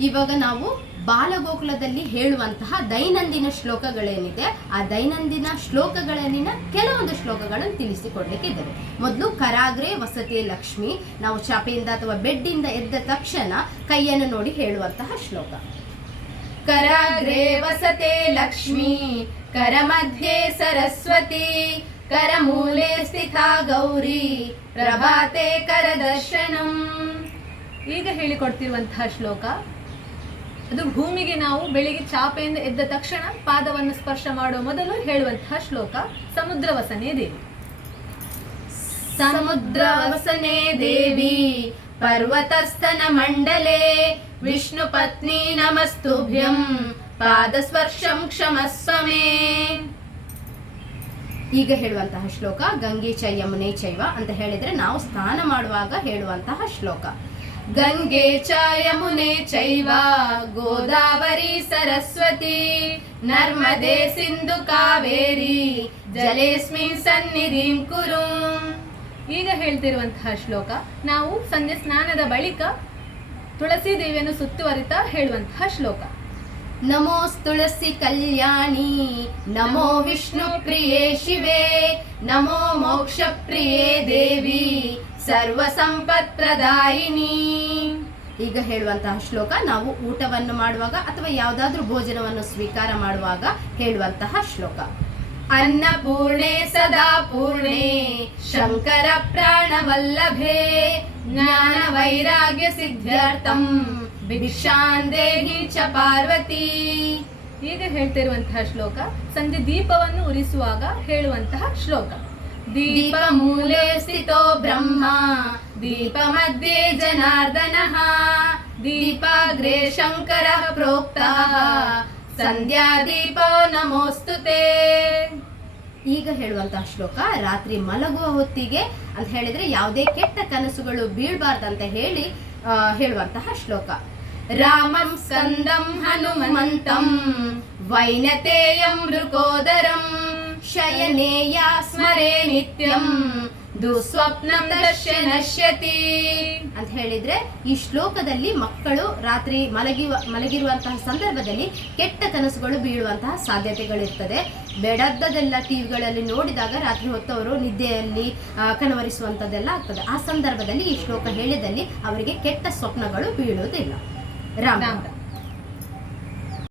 ಇವಾಗ ನಾವು ಬಾಲಗೋಕುಲದಲ್ಲಿ ಹೇಳುವಂತಹ ದೈನಂದಿನ ಶ್ಲೋಕಗಳೇನಿದೆ, ಆ ದೈನಂದಿನ ಶ್ಲೋಕಗಳಲ್ಲಿನ ಕೆಲವೊಂದು ಶ್ಲೋಕಗಳನ್ನು ತಿಳಿಸಿಕೊಡ್ಲಿಕ್ಕೆ ಇದ್ದೇವೆ. ಮೊದಲು ಕರಾಗ್ರೆ ವಸತಿ ಲಕ್ಷ್ಮಿ, ನಾವು ಚಾಪೆಯಿಂದ ಅಥವಾ ಬೆಡ್ಡಿಂದ ಎದ್ದ ತಕ್ಷಣ ಕೈಯನ್ನು ನೋಡಿ ಹೇಳುವಂತಹ ಶ್ಲೋಕ. ಕರಾಗ್ರೆ ವಸತೆ ಲಕ್ಷ್ಮಿ, ಕರ ಮಧ್ಯೆ ಸರಸ್ವತಿ, ಕರ ಮೂಲೆ ಸ್ಥಿತ ಗೌರಿ, ಪ್ರಭಾತೆ ಕರದರ್ಶನಂ. ಈಗ ಹೇಳಿಕೊಡ್ತಿರುವಂತಹ ಶ್ಲೋಕ, ಅದು ಭೂಮಿಗೆ ನಾವು ಬೆಳಿಗ್ಗೆ ಚಾಪೆಯಿಂದ ಎದ್ದ ತಕ್ಷಣ ಪಾದವನ್ನು ಸ್ಪರ್ಶ ಮಾಡುವ ಮೊದಲು ಹೇಳುವಂತಹ ಶ್ಲೋಕ, ಸಮುದ್ರ ವಸನೆ ದೇವಿ. ಸಮುದ್ರ ವಸನೆ ದೇವಿ ಪರ್ವತಸ್ತನ ಮಂಡಲೆ, ವಿಷ್ಣು ಪತ್ನಿ ನಮಸ್ತುಭ್ಯಂ, ಪಾದ ಸ್ಪರ್ಶಂ ಕ್ಷಮಸ್ವಮೇ. ಈಗ ಹೇಳುವಂತಹ ಶ್ಲೋಕ, ಗಂಗೆ ಚ ಯಮುನೆ ಚೈವ ಅಂತ ಹೇಳಿದ್ರೆ ನಾವು ಸ್ನಾನ ಮಾಡುವಾಗ ಹೇಳುವಂತಹ ಶ್ಲೋಕ. ಗಂಗೆ ಚ ಯಮುನೆ ಚೈವ ಗೋದಾವರಿ ಸರಸ್ವತಿ ನರ್ಮದೆ ಸಿಂಧು ಕಾವೇರಿ ಜಲೇಸ್ಮಿನ್ ಸನ್ನಿಧಿಂ ಕುರು. ಈಗ ಹೇಳ್ತಿರುವಂತಹ ಶ್ಲೋಕ ನಾವು ಸಂಜೆ ಸ್ನಾನದ ಬಳಿಕ ತುಳಸಿ ದೇವಿಯನ್ನು ಸುತ್ತುವರಿತ ಹೇಳುವಂತಹ ಶ್ಲೋಕ. ನಮೋಸ್ತುಳಸಿ ಕಲ್ಯಾಣಿ ನಮೋ ವಿಷ್ಣು ಪ್ರಿಯೇ ಶಿವೆ ನಮೋ ಮೋಕ್ಷ ಪ್ರಿಯೇ ದೇವಿ ಸರ್ವ ಸಂಪತ್ ಪ್ರದಾಯಿನಿ ಈಗ ಹೇಳುವಂತಹ ಶ್ಲೋಕ, ನಾವು ಊಟವನ್ನು ಮಾಡುವಾಗ ಅಥವಾ ಯಾವುದಾದ್ರೂ ಭೋಜನವನ್ನು ಸ್ವೀಕಾರ ಮಾಡುವಾಗ ಹೇಳುವಂತಹ ಶ್ಲೋಕ. ಅನ್ನಪೂರ್ಣೆ ಸದಾ ಪೂರ್ಣೆ, ಶಂಕರ ಪ್ರಾಣವಲ್ಲಭೆ, ಜ್ಞಾನ ವೈರಾಗ್ಯ ಸಿದ್ಧಾರ್ಥಂ ಭಿಕ್ಷಾಂದೇಹಿ ಚ ಪಾರ್ವತಿ. ಈಗ ಹೇಳ್ತಿರುವಂತಹ ಶ್ಲೋಕ, ಸಂಜೆ ದೀಪವನ್ನು ಉರಿಸುವಾಗ ಹೇಳುವಂತಹ ಶ್ಲೋಕ. ದೀಪ ಮೂಲೆ ಸ್ಥಿತೋ ಬ್ರಹ್ಮ ದೀಪ ಮಧ್ಯೆ दीपाग्रे शङ्करः ಶಂಕರ ಪ್ರೋಕ್ತ. ಸಂಧ್ಯಾ ದೀಪೋ ನಮೋಸ್ತುತೆ. ಈಗ ಹೇಳುವಂತಹ ಶ್ಲೋಕ, ರಾತ್ರಿ ಮಲಗುವ ಹೊತ್ತಿಗೆ ಅಂತ ಹೇಳಿದ್ರೆ ಯಾವುದೇ ಕೆಟ್ಟ ಕನಸುಗಳು ಬೀಳ್ಬಾರ್ದಂತ ಹೇಳಿ ಹೇಳುವಂತಹ ಶ್ಲೋಕ. ರಾಮಂ ಸ್ಕಂದಂ ಹನುಮಂತಂ ವೈನತೇಯಂ ಮೃಕೋದರಂ ಶಯನೇಯ ಸ್ಮರೇ ನಿತ್ಯಂ ದುಸ್ವಪ್ನಂ ದಶ್ಯ ನಶ್ಯತಿ. ಅಂತ ಹೇಳಿದ್ರೆ ಈ ಶ್ಲೋಕದಲ್ಲಿ ಮಕ್ಕಳು ರಾತ್ರಿ ಮಲಗಿ ಮಲಗಿರುವಂತಹ ಸಂದರ್ಭದಲ್ಲಿ ಕೆಟ್ಟ ಕನಸುಗಳು ಬೀಳುವಂತಹ ಸಾಧ್ಯತೆಗಳಿರ್ತದೆ. ಬೆಡದ್ದದೆಲ್ಲ ಟಿವಿಗಳಲ್ಲಿ ನೋಡಿದಾಗ ರಾತ್ರಿ ಹೊತ್ತು ಅವರು ನಿದ್ದೆಯಲ್ಲಿ ಕನವರಿಸುವಂಥದ್ದೆಲ್ಲ ಆಗ್ತದೆ. ಆ ಸಂದರ್ಭದಲ್ಲಿ ಈ ಶ್ಲೋಕ ಹೇಳಿದಲ್ಲಿ ಅವರಿಗೆ ಕೆಟ್ಟ ಸ್ವಪ್ನಗಳು ಬೀಳುವುದಿಲ್ಲ. ರಾಮ.